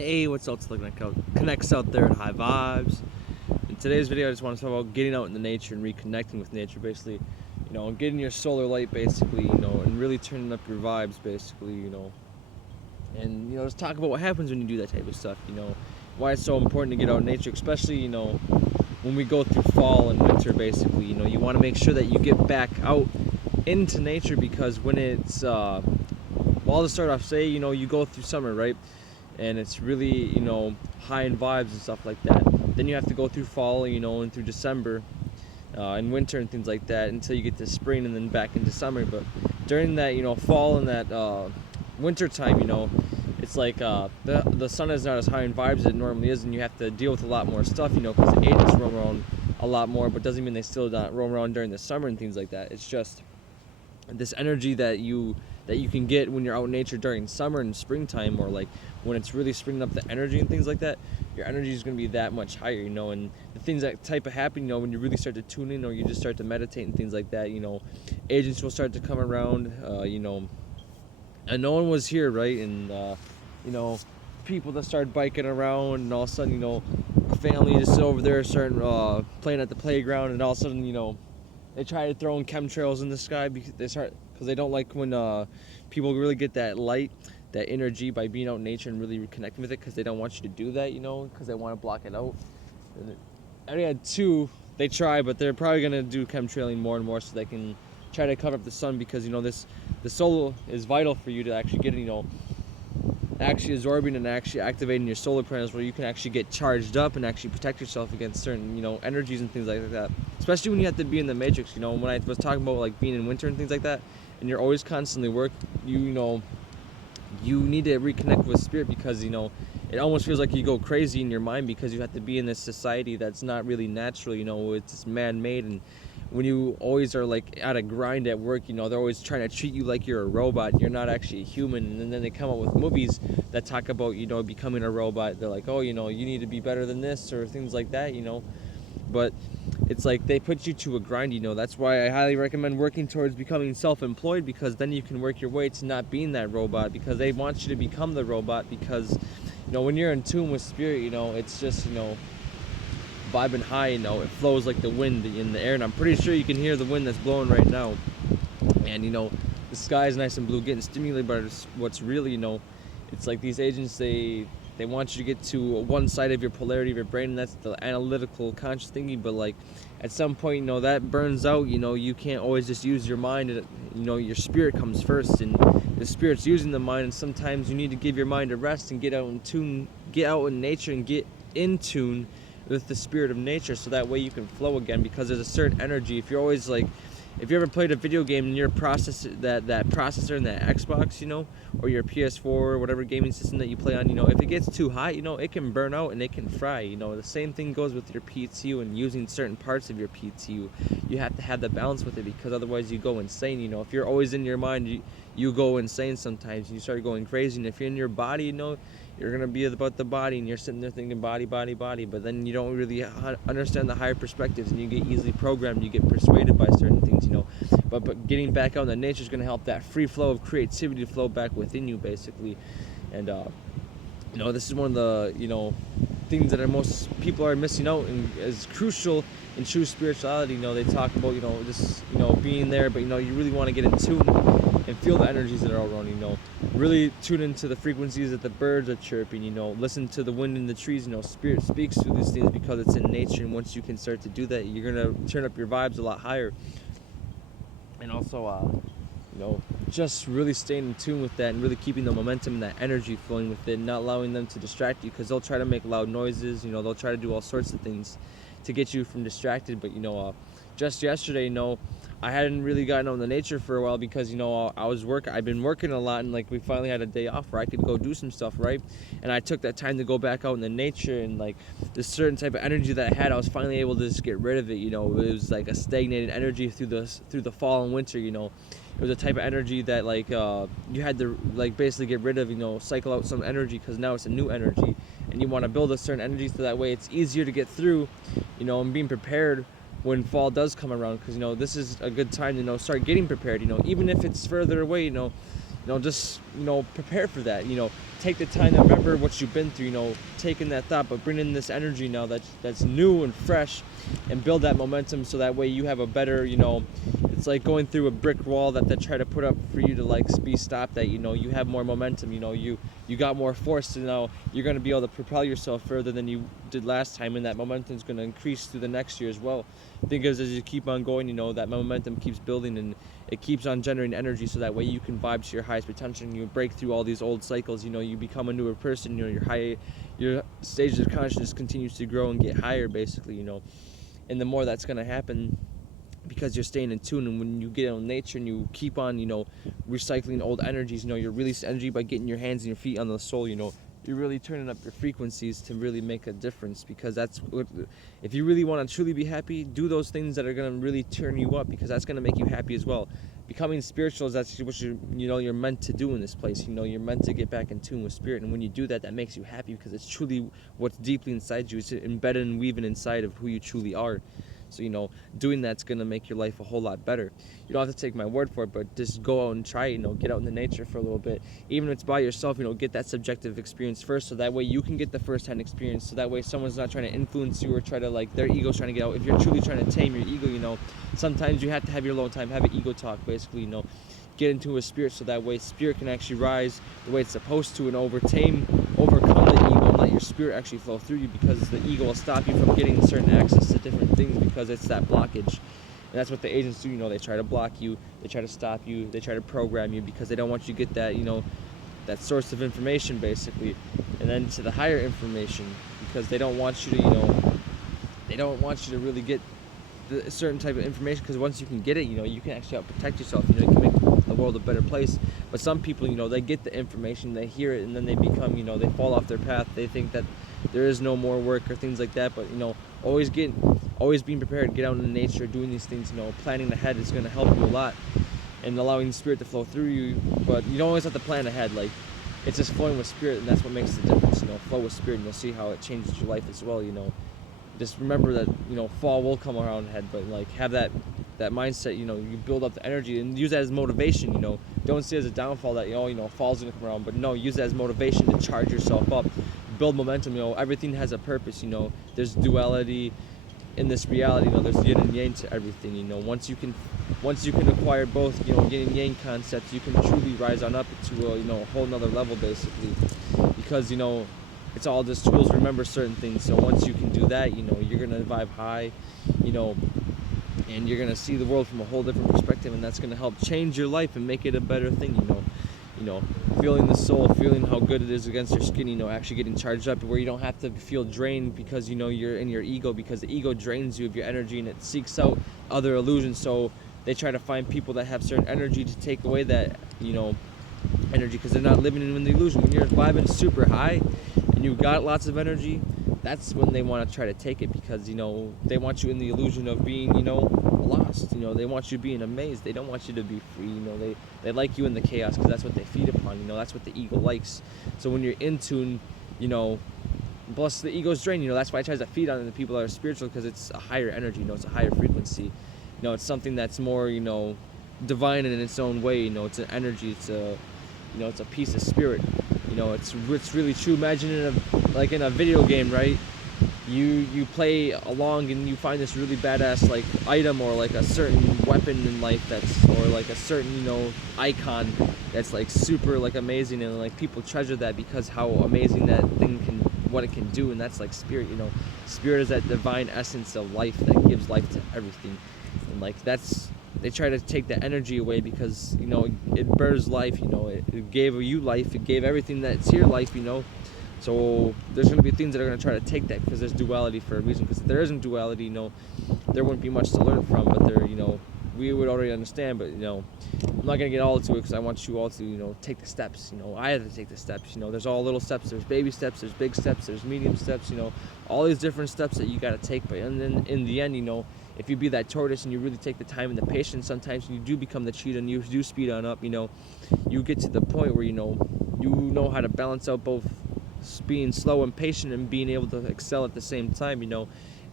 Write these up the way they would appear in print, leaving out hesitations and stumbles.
Hey, what's up? It's the Connects out there at High Vibes. In today's video, I just want to talk about getting out in the nature and reconnecting with nature, basically, and getting your solar light, basically, and really turning up your vibes, basically, and just talk about what happens when you do that type of stuff, why it's so important to get out in nature, especially, when we go through fall and winter, basically, you want to make sure that you get back out into nature because when it's, well, to start off, say, you go through summer, right? And it's really high in vibes and stuff like that. Then you have to go through fall, and through December and winter and things like that until you get to spring and then back into summer. But during that fall and that winter time, it's like the sun is not as high in vibes as it normally is, and you have to deal with a lot more stuff, because the agents roam around a lot more, but doesn't mean they still don't roam around during the summer and things like that. It's just this energy that you can get when you're out in nature during summer and springtime, or like when it's really springing up the energy and things like that. Your energy is going to be that much higher, and the things that type of happen, when you really start to tune in or you just start to meditate and things like that, agents will start to come around, and no one was here, right? And people that start biking around, and all of a sudden, family just over there starting playing at the playground, and all of a sudden, they try to throw in chemtrails in the sky because they don't like when people really get that light, that energy by being out in nature and really reconnecting with it, because they don't want you to do that, because they want to block it out. And I already had two. They try, but they're probably gonna do chemtrailing more and more so they can try to cover up the sun, because the solar is vital for you to actually get actually absorbing and actually activating your solar panels, where you can actually get charged up and actually protect yourself against certain energies and things like that, especially when you have to be in the matrix. When I was talking about like being in winter and things like that, and you're always constantly you need to reconnect with spirit, because it almost feels like you go crazy in your mind because you have to be in this society that's not really natural. It's man-made, and when you always are like at a grind at work, they're always trying to treat you like you're a robot. You're not actually a human. And then they come up with movies that talk about becoming a robot. They're like, oh, you need to be better than this, or things like that. But it's like they put you to a grind. That's why I highly recommend working towards becoming self-employed, because then you can work your way to not being that robot, because they want you to become the robot. Because when you're in tune with spirit, it's just vibing high. It flows like the wind in the air, and I'm pretty sure you can hear the wind that's blowing right now. And the sky is nice and blue, getting stimulated. But what's really it's like these agents, they want you to get to one side of your polarity of your brain, and that's the analytical conscious thinking. But like at some point, that burns out. You can't always just use your mind. Your spirit comes first, and the spirit's using the mind, and sometimes you need to give your mind a rest and get out in nature and get in tune with the spirit of nature, so that way you can flow again. Because there's a certain energy. If you're always like, if you ever played a video game and your processor, that processor in that Xbox, or your PS4 or whatever gaming system that you play on, if it gets too hot, it can burn out and it can fry. The same thing goes with your PTU and using certain parts of your PTU. You have to have the balance with it, because otherwise you go insane. If you're always in your mind, you go insane sometimes. You start going crazy. And if you're in your body, you're going to be about the body, and you're sitting there thinking body, body, body, but then you don't really understand the higher perspectives, and you get easily programmed, you get persuaded by certain things, but getting back out in the nature is going to help that free flow of creativity to flow back within you, basically. And this is one of the things that most people are missing out, and is crucial in true spirituality. They talk about just being there, but you really want to get in tune and feel the energies that are all around. Really tune into the frequencies that the birds are chirping. Listen to the wind in the trees. Spirit speaks through these things because it's in nature, and once you can start to do that, you're gonna turn up your vibes a lot higher. And also just really staying in tune with that, and really keeping the momentum and that energy flowing with it, not allowing them to distract you, because they'll try to make loud noises. They'll try to do all sorts of things to get you from distracted. But just yesterday, I hadn't really gotten out in the nature for a while, because I've been working a lot, and like we finally had a day off where I could go do some stuff, right? And I took that time to go back out in the nature, and like this certain type of energy that I had, I was finally able to just get rid of it. It was like a stagnated energy through the fall and winter. It was a type of energy that like you had to like basically get rid of, cycle out some energy, because now it's a new energy, and you want to build a certain energy so that way it's easier to get through, and being prepared when fall does come around. Because this is a good time to start getting prepared. Even if it's further away, just prepare for that. take the time to remember what you've been through, taking that thought, but bring in this energy now that's new and fresh, and build that momentum so that way you have a better, it's like going through a brick wall that they try to put up for you to like be stopped at. You have more momentum, you got more force, so now you're going to be able to propel yourself further than you did last time, and that momentum is going to increase through the next year as well. Because as you keep on going, that momentum keeps building, and it keeps on generating energy, so that way you can vibe to your highest potential, and you break through all these old cycles. You become a newer person. Your stages of consciousness continues to grow and get higher, basically. And the more that's going to happen, because you're staying in tune, and when you get in nature and you keep on recycling old energies, you release energy by getting your hands and your feet on the soul. You're really turning up your frequencies to really make a difference, because that's what, if you really want to truly be happy, do those things that are going to really turn you up, because that's going to make you happy as well. Becoming spiritual is actually what you're meant to do in this place. You're meant to get back in tune with spirit, and when you do that, that makes you happy, because it's truly what's deeply inside you. It's embedded and weaving inside of who you truly are. So, doing that's going to make your life a whole lot better. You don't have to take my word for it, but just go out and try it, get out in the nature for a little bit. Even if it's by yourself, get that subjective experience first, so that way you can get the first-hand experience, so that way someone's not trying to influence you or try to, like, their ego's trying to get out. If you're truly trying to tame your ego, sometimes you have to have your alone time, have an ego talk, basically, get into a spirit, so that way spirit can actually rise the way it's supposed to and overcome the ego, and let your spirit actually flow through you, because the ego will stop you from getting certain access to different things, because it's that blockage. And that's what the agents do. They try to block you, they try to stop you, they try to program you, because they don't want you to get that that source of information, basically, and then to the higher information, because they don't want you to they don't want you to really get a certain type of information, because once you can get it, you can actually help protect yourself. You can make the world a better place. But some people, they get the information, they hear it, and then they become, they fall off their path. They think that there is no more work or things like that. But always being prepared, get out in nature, doing these things, planning ahead is going to help you a lot, and allowing the spirit to flow through you. But you don't always have to plan ahead. Like, it's just flowing with spirit, and that's what makes the difference. Flow with spirit, and you'll see how it changes your life as well. Just remember that fall will come around ahead, but like have that mindset. You build up the energy and use that as motivation. Don't see it as a downfall that fall's gonna come around, but no, use that as motivation to charge yourself up, build momentum. Everything has a purpose. There's duality in this reality. There's yin and yang to everything. Once you can acquire both yin and yang concepts, you can truly rise on up to a whole nother level, basically, because it's all just tools to remember certain things. So once you can do that, you're gonna vibe high, and you're gonna see the world from a whole different perspective, and that's gonna help change your life and make it a better thing. Feeling the soul, feeling how good it is against your skin. Actually getting charged up, where you don't have to feel drained because you're in your ego, because the ego drains you of your energy and it seeks out other illusions. So they try to find people that have certain energy to take away that energy, because they're not living in the illusion. When you're vibing super high and you got lots of energy, that's when they want to try to take it, because they want you in the illusion of being lost. They want you being amazed. They don't want you to be free. They like you in the chaos, because that's what they feed upon. That's what the ego likes. So when you're in tune, plus the ego's drained, that's why it tries to feed on the people that are spiritual, because it's a higher energy. It's a higher frequency. It's something that's more divine in its own way. It's an energy. It's a piece of spirit. It's really true. Imagine in a video game, right? You play along and you find this really badass like item, or like a certain weapon in life or like a certain icon that's like super like amazing, and like people treasure that because how amazing that thing what it can do. And that's like spirit. Spirit is that divine essence of life that gives life to everything, and like they try to take the energy away, because it burns life. It gave you life, it gave everything that's here life. So there's going to be things that are going to try to take that, because there's duality for a reason. Because if there isn't duality, there wouldn't be much to learn from. But we would already understand. But I'm not going to get all into it, because I want you all to take the steps. I have to take the steps. There's all little steps. There's baby steps. There's big steps. There's medium steps. All these different steps that you got to take. But and then in the end, if you be that tortoise and you really take the time and the patience, sometimes you do become the cheetah and you do speed on up. You get to the point where you know how to balance out both being slow and patient and being able to excel at the same time.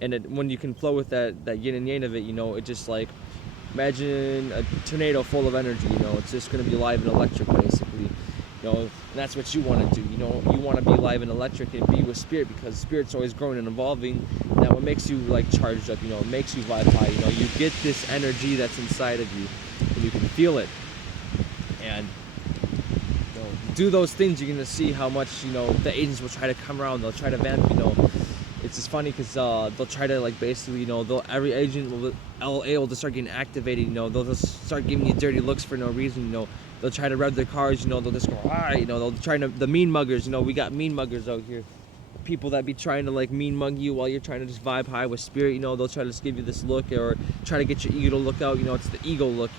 And when you can flow with that yin and yang of it, it just like, imagine a tornado full of energy. It's just going to be live and electric, basically. And that's what you want to do. You want to be live and electric and be with spirit, because spirit's always growing and evolving. And that what makes you like charged up. It makes you vibe high. You get this energy that's inside of you, and you can feel it. And do those things, you're gonna see how much the agents will try to come around. They'll try to vamp. It's just funny because they'll try to like basically every agent will LA will just start getting activated. They'll just start giving you dirty looks for no reason. They'll try to rev their cars. They'll just go they'll try to, the mean muggers. We got mean muggers out here, people that be trying to like mean mug you while you're trying to just vibe high with spirit. They'll try to just give you this look or try to get your ego to look out. It's the ego look.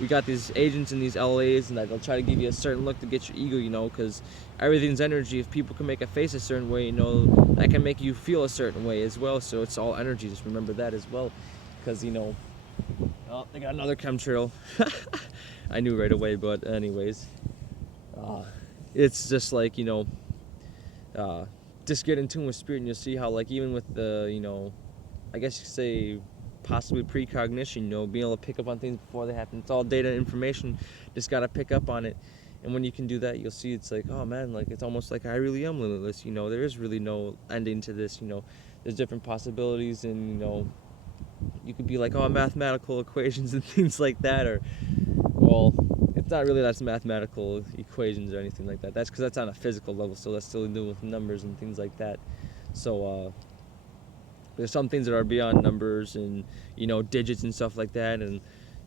We got these agents in these LAs, and that they'll try to give you a certain look to get your ego, because everything's energy. If people can make a face a certain way, that can make you feel a certain way as well. So it's all energy. Just remember that as well, because oh, they got another chemtrail. I knew right away, but anyways, it's just like just get in tune with spirit, and you'll see how like even with the I guess you could say possibly precognition, being able to pick up on things before they happen. It's all data information, just got to pick up on it. And when you can do that, you'll see it's like, oh man, like it's almost like I really am limitless. There is really no ending to this. There's different possibilities, and you could be like, oh, mathematical equations and things like that, or well, it's not really that's mathematical equations or anything like that. That's because that's on a physical level, so that's still dealing with numbers and things like that. So there's some things that are beyond numbers and digits and stuff like that, and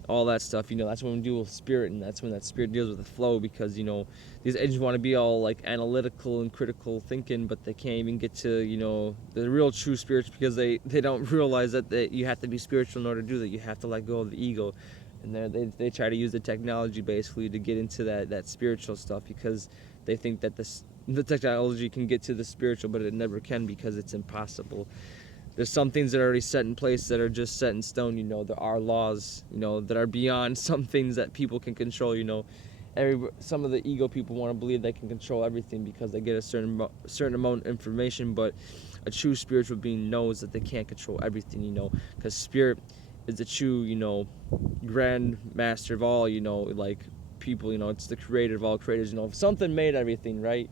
all that stuff. That's when we deal with spirit, and that's when that spirit deals with the flow, because these agents want to be all like analytical and critical thinking, but they can't even get to the real true spirits, because they don't realize that you have to be spiritual in order to do that. You have to let go of the ego, and they try to use the technology basically to get into that spiritual stuff, because they think that the technology can get to the spiritual, but it never can, because it's impossible. There's some things that are already set in place that are just set in stone. There are laws that are beyond some things that people can control. Some of the ego people want to believe they can control everything because they get a certain amount of information, but a true spiritual being knows that they can't control everything, because spirit is the true grand master of all, like people, it's the creator of all creators. If something made everything, right,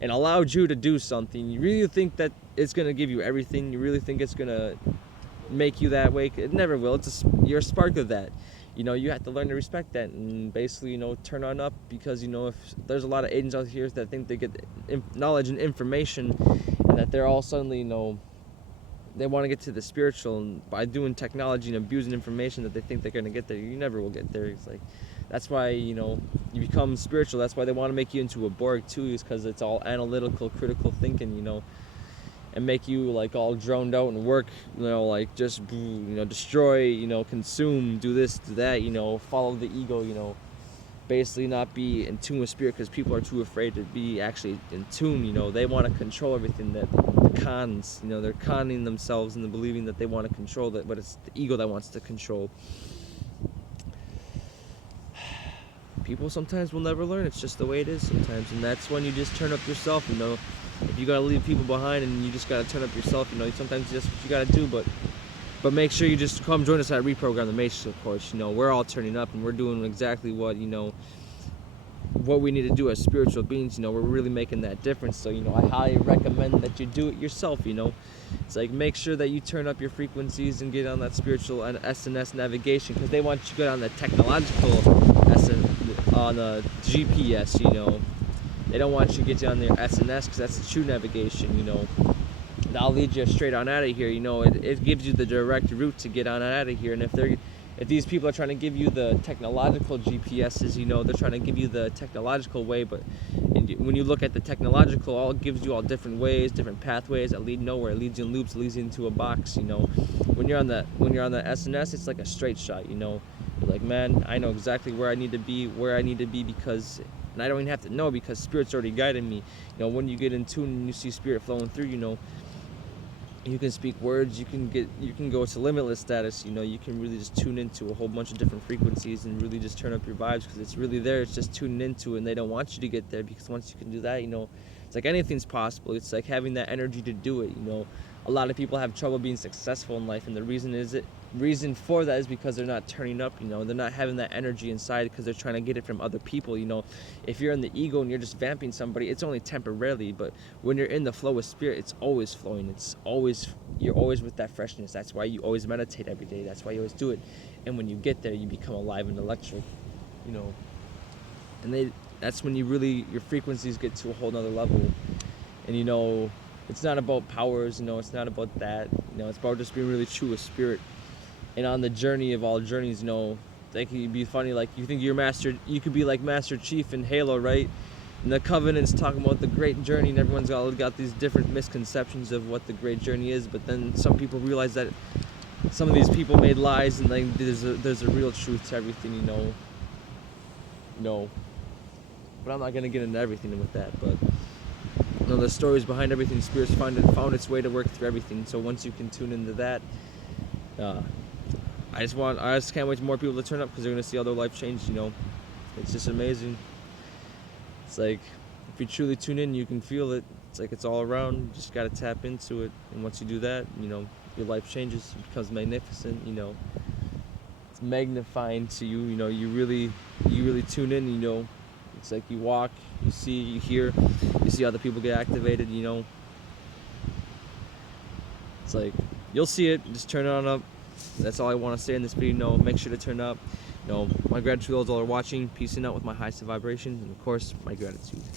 and allowed you to do something, you really think that it's going to give you everything? You really think it's going to make you that way? It never will. You're a spark of that. You have to learn to respect that, and basically, turn on up, because, if there's a lot of agents out here that think they get knowledge and information, and that they're all suddenly, they want to get to the spiritual, and by doing technology and abusing information that they think they're going to get there, you never will get there. It's like, that's why, you become spiritual. That's why they want to make you into a Borg too, is because it's all analytical, critical thinking, and make you like all droned out and work, like just, destroy, consume, do this, do that, follow the ego, basically not be in tune with spirit, because people are too afraid to be actually in tune. They want to control everything. That the cons, they're conning themselves into believing that they want to control that, but it's the ego that wants to control. People sometimes will never learn. It's just the way it is sometimes, and that's when you just turn up yourself. If you gotta leave people behind and you just gotta turn up yourself, sometimes that's what you gotta do. But make sure you just come join us at Reprogram the Matrix. Of course, we're all turning up and we're doing exactly what we need to do as spiritual beings. We're really making that difference. So I highly recommend that you do it yourself. It's like, make sure that you turn up your frequencies and get on that spiritual and SNS navigation, because they want you to get on the technological on the GPS. They don't want you to get on their SNS, because that's the true navigation. That'll lead you straight on out of here. It gives you the direct route to get on out of here. And if these people are trying to give you the technological GPSs, they're trying to give you the technological way, but when you look at the technological, all it gives you all different ways, different pathways that lead nowhere. It leads you in loops, it leads you into a box. When you're on the SNS, it's like a straight shot. You're like, man, I know exactly where I need to be, because, and I don't even have to know, because spirit's already guiding me. When you get in tune and you see spirit flowing through, you can speak words, you can go to limitless status. You can really just tune into a whole bunch of different frequencies and really just turn up your vibes, because it's really there. It's just tuning into it, and they don't want you to get there, because once you can do that, it's like anything's possible. It's like having that energy to do it. A lot of people have trouble being successful in life, and the reason reason for that is because they're not turning up, you know, they're not having that energy inside because they're trying to get it from other people, you know. If you're in the ego and you're just vamping somebody, it's only temporarily, but when you're in the flow with spirit, it's always flowing. It's always, you're always with that freshness. That's why you always meditate every day. That's why you always do it. And when you get there, you become alive and electric, you know. And that's when you really, your frequencies get to a whole nother level. And you know, it's not about powers, you know, it's not about that, you know, it's about just being really true with spirit. And on the journey of all journeys, you know, like it'd be funny, like you think you're master, you could be like Master Chief in Halo, right? And the Covenant's talking about the great journey, and everyone's got these different misconceptions of what the great journey is. But then some people realize that some of these people made lies, and like there's a real truth to everything, you know. No, but I'm not gonna get into everything with that. But you know, the stories behind everything, Spirit's found its way to work through everything. So once you can tune into that, I just can't wait for more people to turn up because they're gonna see how their life change. You know, it's just amazing. It's like if you truly tune in, you can feel it. It's like it's all around. You just gotta tap into it, and once you do that, you know, your life changes. It becomes magnificent. You know, it's magnifying to you. You know, you really tune in. You know, it's like you walk, you see, you hear, you see other people get activated. You know, it's like you'll see it. Just turn it on up. That's all I want to say in this video. You know, make sure to turn up. You know, my gratitude to those all are watching. Peace out with my highest vibration, and of course, my gratitude.